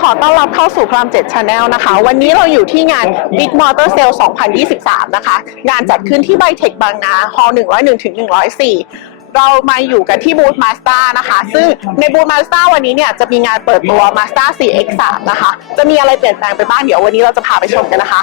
ขอต้อนรับเข้าสู่พรามเจ็ดชาแนลนะคะ วันนี้เราอยู่ที่งาน Big Motor Sale 2023 นะคะ งานจัดขึ้นที่ไบเทคบางนาฮอล101ถึง104 เรามาอยู่กันที่บูธ Mazda นะคะ ซึ่งในบูธ Mazda วันนี้เนี่ยจะมีงานเปิดตัว Mazda CX-3 นะคะ จะมีอะไรเปลี่ยนแปลงไปบ้างเดี๋ยววันนี้เราจะพาไปชมกันนะคะ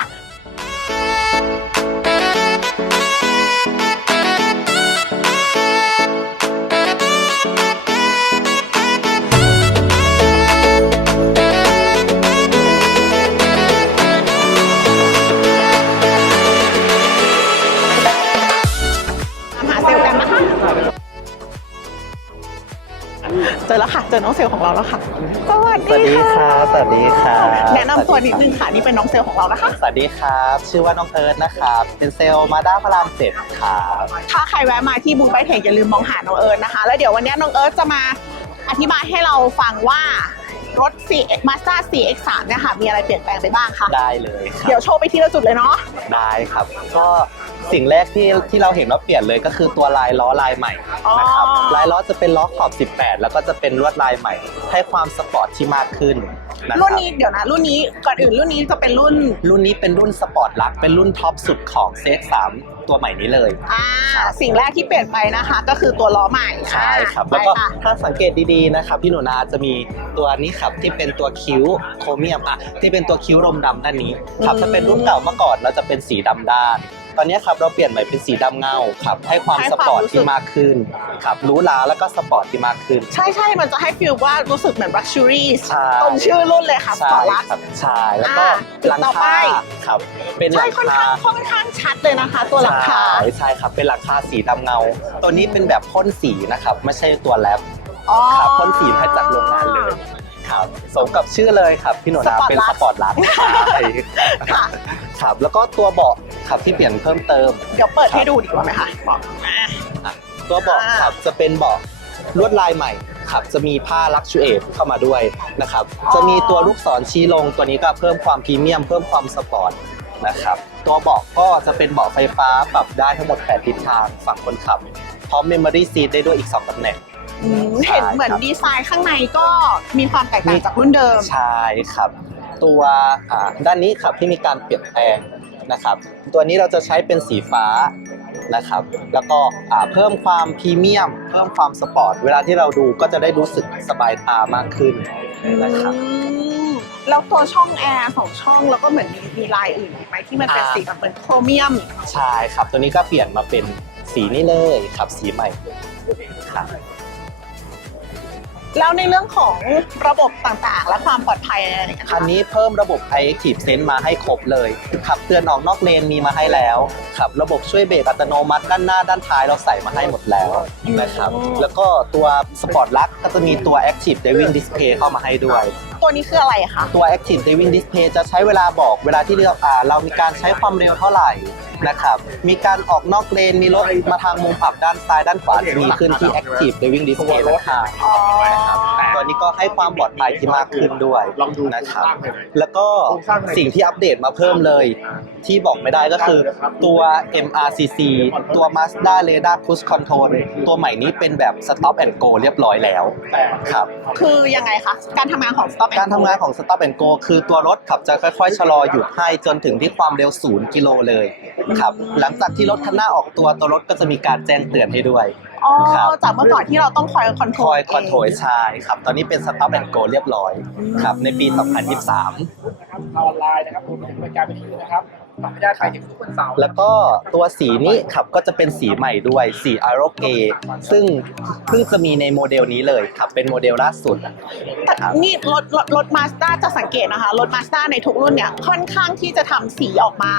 เจอแล้วค่ะเจอน้องเซลล์ของเราแล้วค่ะ สวัสสวัสดีดีค่ะครับสวัสดีครับแนะนำตัวนิดนึงค่ะ นี่เป็นน้องเซลล์ของเรานะคะ สวัสดีครับ ชื่อว่าน้องเอิร์ธนะครับ เป็นเซลล์มาด้าพระรามเจ็ดครับ ถ้าใครแวะมาที่บูธไบเทคอย่าลืมมองหาน้องเอิร์ธนะคะ แล้วเดี๋ยววันนี้น้องเอิร์ธจะมาอธิบายให้เราฟังว่ารถ CX Mazda CX-3 เนี่ยค่ะมีอะไรเปลี่ยนแปลงไปบ้างคะ ได้เลยครับ เดี๋ยวโชว์ไปทีละจุดเลยเนาะ ได้ครับ ก็ สิ่งแรกที่ที่เราเห็นว่าเปลี่ยนเลยก็คือตัวลายล้อลายใหม่นะครับอ๋อ ลายล้อจะเป็นล้อขอบ 18 แล้วก็จะเป็นลวดลายใหม่ ให้ความสปอร์ตที่มากขึ้นนะครุ่นรับนี้เดี๋ยวนะ รุ่นนี้ก่อนอื่นรุ่นนี้จะเป็นรุ่นรุ่นนี้เป็นรุ่นสปอร์ตลักเป็นรุ่นท็อปสุดของเซต3ตัวใหม่นี้เลย อ่าสิ่งแรกที่เปลี่ยนไปนะคะ ก็คือตัวล้อใหม่ใช่ครับไปแล้วก็ค่ะถ้าสังเกตดีๆนะครับพี่หนูนาจะมีตัวนี้ครับที่เป็นตัวคิ้วโครเมียมอะที่เป็นตัวคิ้วรมดำด้านนี้ครับถ้าเป็นรุ่นเก่าเมื่อก่อนเราจะเป็นสีดำด้าน ตอนนี้ครับเราเปลี่ยนใหม่เป็นสีดำเงาครับให้ความให้สความปอร์ตรู้สึกที่มากขึ้นครับหรู้ลาแล้วก็สปอร์ตที่มากขึ้น ใช่ใช่มันจะให้ฟีลว่ารู้สึกเหมือน luxury ใช่ ตรงชื่อรุ่นเลยค่ะสใช่ปอร์ตลัก ครับใช่แล้วก็อ่าจุดหลังต่อไป คาครับ เป็นหใช่ลังค่อนคา ข้างค่อนข้างชัดเลยนะคะ ตัวหลังคา ใช่ใช่ครับเป็นหลังคาสีดำเงา ตัวนี้เป็นแบบพ่นสีนะครับ ไม่ใช่ตัวแรปอ๋อครับพ่นสีมาจากโรงงานเลย ครับสมกับชื่อเลยครับพี่หนูนาสปอร์ตเป็นลัสกปอร์ตลักใช่ค่ะครับแล้วก็ตัวเบาะครับที่เปลี่ยนเพิ่มเติม เดี๋ยวเปิดให้ดูดีกว่าไหมคะบอกมาตัวเบาะอ่าครับจะเป็นเบาะลวดลายใหม่ครับจะมีผ้าลักชูเอทเข้ามาด้วยนะครับจะมีตัวลูกศรชี้ลงตัวนี้ก็เพิ่มความพรีเมียม เพิ่มความสปอร์ตนะครับตัวเบาะก็จะเป็นเบาะไฟฟ้าปรับได้ทั้งหมด 8 ทิศทางฝั่งคนขับ พร้อมเมมโมรี่ซีทได้ด้วยอีก 2ตำแหน่ง อืมเห็นเหมือนใช่ครับดีไซน์ข้างในก็มีความแตกต่างจากรุ่นเดิม ใช่ครับ ตัวอ่าด้านนี้ครับที่มีการเปลี่ยนแปลงนะครับ ตัวนี้เราจะใช้เป็นสีฟ้านะครับ แล้วก็อ่าเพิ่มความพรีเมียม เพิ่มความสปอร์ต เวลาที่เราดูก็จะได้รู้สึกสบายตามากขึ้นนะครับ อืมแล้วตัวช่องแอร์สองช่องแล้วก็เหมือนมีมีลายอื่นอีกไหมที่มันเป็นอ่า สีแบบเหมือนโครเมียม ใช่ครับ ตัวนี้ก็เปลี่ยนมาเป็นสีนี้เลยครับ สีใหม่ครับ แล้วในเรื่องของระบบต่างๆ และความปลอดภัยอะไรอย่างเงี้ยคันนี้เพิ่มระบบ iActive Sense มาให้ครบเลย ขับเตือนออกนอกเลนมีมาให้แล้วครับระบบช่วยเบรกอัตโนมัติด้านหน้าด้านท้ายเราใส่มาให้หมดแล้วนะครับ แล้วก็ตัว Sport Luck ก็จะมีตัว Active Driving Display เข้ามาให้ด้วยตัวนี้คืออะไรคะตัว Active Driving Display จะใช้เวลาบอกเวลาที่เราอ่าเรามีการใช้ความเร็วเท่าไหร่นะครับ มีการออกนอกเลน มีรถมาทางมุมปรับด้านซ้ายด้านขวาจะมีขึ้นที่ Active Driving Display นะครับอ๋อตัวนี้ก็ให้ความปลอดภัยที่มากขึ้นด้วยนะครับ แล้วก็สิ่งที่อัปเดตมาเพิ่มเลย ที่บอกไม่ได้ก็คือตัว MRCC ตัว Mazda Radar Cruise Control ตัวใหม่นี้เป็นแบบ Stop and Go เรียบร้อยแล้วครับ คือยังไงคะ การทำงานของ Stop and การทำงาน Go ของ Stop and Go คือตัวรถขับจะค่อยๆ ชะลอหยุดให้จนถึงที่ความเร็ว 0 กิโลเลยครับหลังจากที่รถคันหน้าออกตัวตัวรถก็จะมีการแจ้งเตือนให้ด้วย อ๋อ ครับ จากเมื่อก่อนที่เราต้องคอยคอนโทรคลอยคอนโทรลใช่ครับ ตอนนี้เป็น Stop and Go เรียบร้อยครับในปี 2023นะครับออนไลน์นะครับผมบริการเป็นที่นะครับ ขออนุญาตขายถึงทุกวันเสาร์แล้วก็ตัวสีนี้ครับก็จะเป็นสีใหม่ด้วยสี a r o g a ซึ่งเพิ่งจะมีในโมเดลนี้เลยครับเป็นโมเดลล่าสุด แต่นี่รถรถรถมาสด้าจะสังเกตนะคะ รถมาสด้าในทุกรุ่นเนี่ยค่อนข้างที่จะทำสีออกมา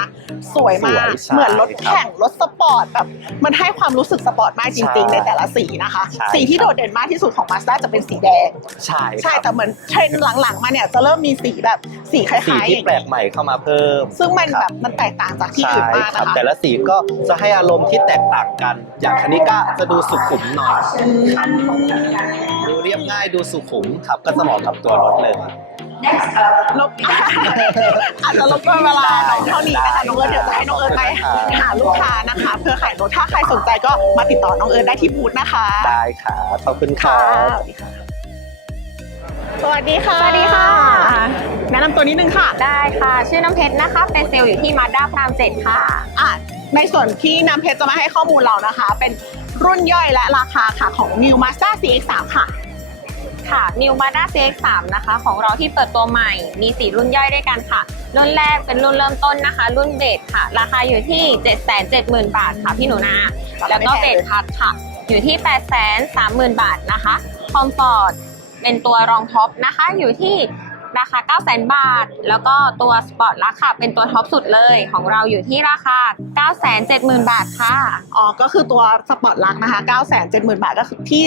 สวยมากสวยใช่เหมือนรถแข่งรถสปอร์ตแบบมันให้ความรู้สึกสปอร์ตมากจริง ๆ ใช่ในแต่ละสีนะคะ ใช่ สีที่โดดเด่นมากที่สุดของมาสด้าจะเป็นสีแดง ใช่ใช่ครับแต่เหมือนเทรนด์หลังๆ มาเนี่ยจะเริ่มมีสีแบบสีคสีล้ายๆอที่ย่างแปลเงี้กยใหม่เข้ามาเพิ่มซึ่งมันคแบรับมันแตกต่างจากที่ใช่อื่นมากครันะบคะแต่ละสีก็จะให้อารมณ์ที่แตกต่างกัน อย่างคันนี้ก็จะดูสุขุมหน่อยครับดูเรียบง่ายดูสุขุมครับก็จะเหมาะกับตัวรถเลยลบอาจจะลบกวนเวลาน้องเท่านี้นะคะน้องเอิร์ธเดี๋ยวจะให้น้องเอิร์ธไปหาลูกค้านะคะเพื่อขายรถถ้าใครสนใจก็มาติดต่อน้องเอิร์ธได้ที่บูธนะคะ ได้ค่ะขอบคุณคค่ะรับ สวัสดีค่ะ สวัสดีค่ะำตัวนิดนึงค่ะ ได้ค่ะ ชื่อน้ำเพชรนะคะ เป็นเซลล์อยู่ที่มาด้าพรามเจ็ดค่ะอะ ในส่วนที่น้ำเพชรจะมาให้ข้อมูลเรานะคะ เป็นรุ่นย่อยและราคาค่ะของ New Mazda CX-3 ค่ะ ค่ะ New Mazda CX-3 นะคะ ของเราที่เปิดตัวใหม่ มี 4 รุ่นย่อยด้วยกันค่ะ รุ่นแรกเป็นรุ่นเริ่มต้นนะคะ รุ่นเบสค่ะ ราคาอยู่ที่ 770,000 บาทค่ะพี่หนูนา แล้วก็เบสพัทค่ะ อยู่ที่ 830,000 บาทนะคะ คอมฟอร์ต เป็นตัวรองท็อปนะคะอยู่ที่ราคา 900,000 บาท แล้วก็ตัวสปอร์ตลักค่ะเป็นตัวท็อปสุดเลยของเราอยู่ที่ราคา 970,000 บาทค่ะ อ๋อ ก็คือตัวสปอร์ตลักนะคะ 9 7 0 0 0 0 บาทก็คือที่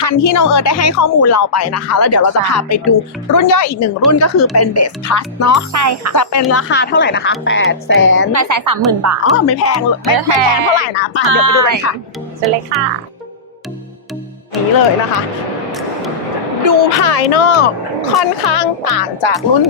คันที่น้องเอิร์ธได้ให้ข้อมูลเราไปนะคะ แล้วเดี๋ยวเราจะพาไปดูรุ่นย่อยอีกหนึ่งรุ่นก็คือเป็นเบสพ u สเนาะ ใช่ค่ะ จะเป็นราคาเท่าไหร่นะคะ8แสน830,000 บาท อ๋อ ไม่แพงเลยไม่ไม่แพงเท่าไหร่นะไปเดี๋ยวไปดูกันค่ะเชิญเลยค่ะ นี้เลยนะคะ ดูภายนอกค่อนข้างต่างจากรุ่น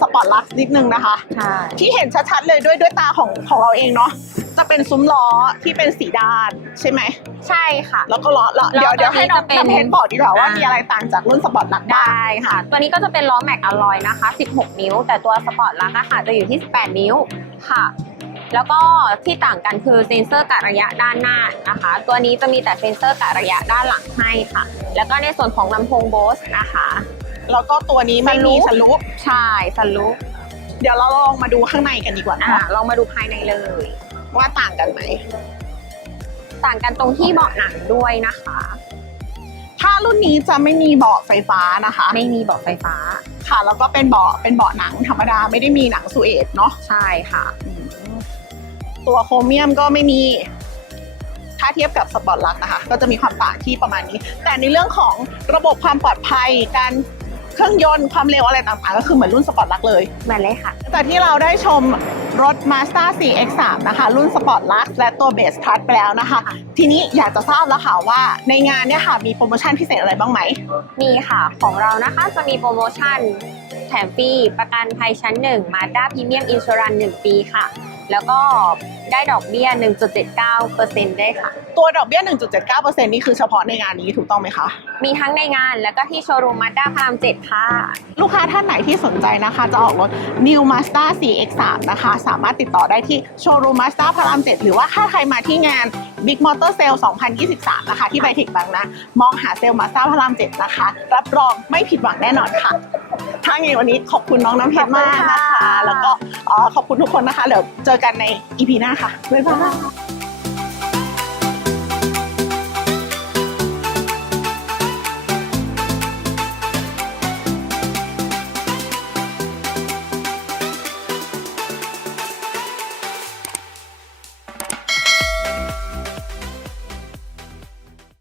สปอร์ตลักนิดนึงนะคะ ใช่ ที่เห็นชัดๆเลยด้วยด้วยตาของของเราเองเนาะจะเป็นซุ้มล้อที่เป็นสีด้านใช่ไหม ใช่ค่ะ แล้วก็ล้อล้อล้อเดี๋ยวเดี๋ยวให้น้องตัวนี้จะเป็นน้ำเพชรบอกดีกว่าว่าอ่ามีมีอะไรต่างจากรุ่นสปอร์ตลักบ้างได้ค่ะ ตัวนี้ก็จะเป็นล้อแม็กอลลอยนะคะ 16 นิ้ว แต่ตัวสปอร์ตลักอะค่ะจะอยู่ที่ 18 นิ้วค่ะ แล้วก็ที่ต่างกันคือเซ็นเซอร์กะระยะด้านหน้านะคะ ตัวนี้จะมีแต่เซ็นเซอร์กะระยะด้านหลังให้ค่ะ แล้วก็ในส่วนของลำโพงโบสนะคะแล้วก็ตัวนี้ไม่มีสลูปใช่สลูปเดี๋ยวเราลองมาดูข้างในกันดีกว่าอะเนาะลองมาดูภายในเลย ว่าต่างกันไหมต่างกันตรงที่เบาะหนังด้วยนะคะ ถ้ารุ่นนี้จะไม่มีเบาะไฟฟ้านะคะ ไม่มีเบาะไฟฟ้า ค่ะ แล้วก็เป็นเบาะเป็นเบาะหนังธรรมดาไม่ได้มีหนังสูเอตเนาะใช่ค่ะ ตัวโครเมียมก็ไม่มีถ้าเทียบกับสปอร์ตลักนะคะ ก็จะมีความต่างที่ประมาณนี้ แต่ในเรื่องของระบบความปลอดภัยการเครื่องยนต์ความเร็วอะไรต่างๆ ก็คือเหมือนรุ่นสปอร์ตลักเลยเหมือนเลยค่ะจากที่เราได้ชมรถ Mazda 4X3 นะคะ รุ่น Sport Lux และตัว Base Plus ไปแล้วนะคะ ทีนี้อยากจะทราบแล้วค่ะว่าในงานเนี่ยค่ะ มีโปรโมชั่นพิเศษอะไรบ้างไหม มีค่ะของเรานะคะจะมีโปรโมชั่นแถมฟรีประกันภัยชั้น 1 Mazda Premium Insurance 1 ปีค่ะ แล้วก็ได้ดอกเบี้ย 1.79%ได้ค่ะ ตัวดอกเบี้ย 1.79%นี่คือเฉพาะในงานนี้ถูกต้องไหมคะ มีทั้งในงานแล้วก็ที่โชว์รูม Mazda พระราม7ค่ะ ลูกค้าท่านไหนที่สนใจนะคะ จะออกรถ New Mazda 4X3 นะคะ สามารถติดต่อได้ที่โชว์รูม Mazda พระราม7หรือว่าถ้าใครมาที่งาน Big Motor Sale 2023 นะคะ ที่ไบเทคบางนะ มองหาเซลล์ Mazda พระราม7นะคะ รับรองไม่ผิดหวังแน่นอนค่ะ ถ้าไงนี้วันนี้ขอบคุณน้องน้ำเพชรมากนะคะขอบคุณค่ะแล้วก็ขอบคุณทุกคนนะคะ เดี๋ยวเจอกันในอีพีหน้าค่ะบ๊ายบาย